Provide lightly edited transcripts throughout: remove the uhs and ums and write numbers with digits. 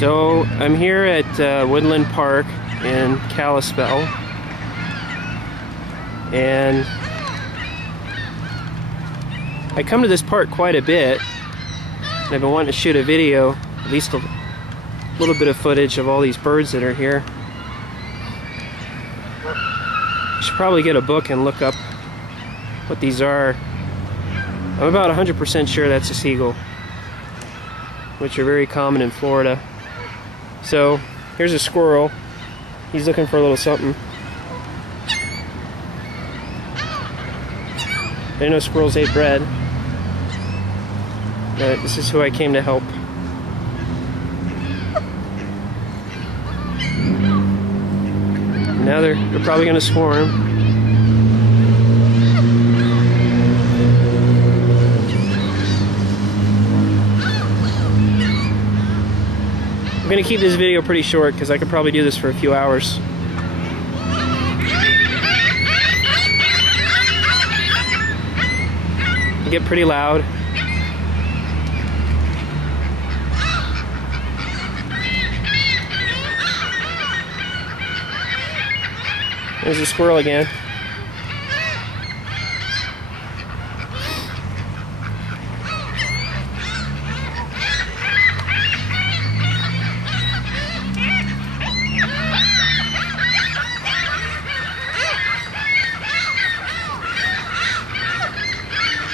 So I'm here at Woodland Park in Kalispell, and I come to this park quite a bit, and I've been wanting to shoot a video, at least a little bit of footage of all these birds that are here. I should probably get a book and look up what these are. I'm about 100% sure that's a seagull, which are very common in Florida. So here's a squirrel. He's looking for a little something. I didn't know squirrels ate bread, but this is who I came to help. Now they're probably going to swarm. I'm going to keep this video pretty short because I could probably do this for a few hours. They get pretty loud. There's a squirrel again.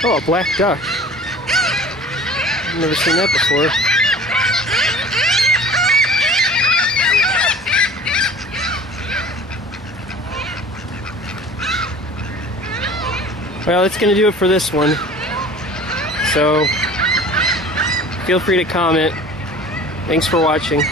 Oh, a black duck. I've never seen that before. Well, that's going to do it for this one. So, feel free to comment. Thanks for watching.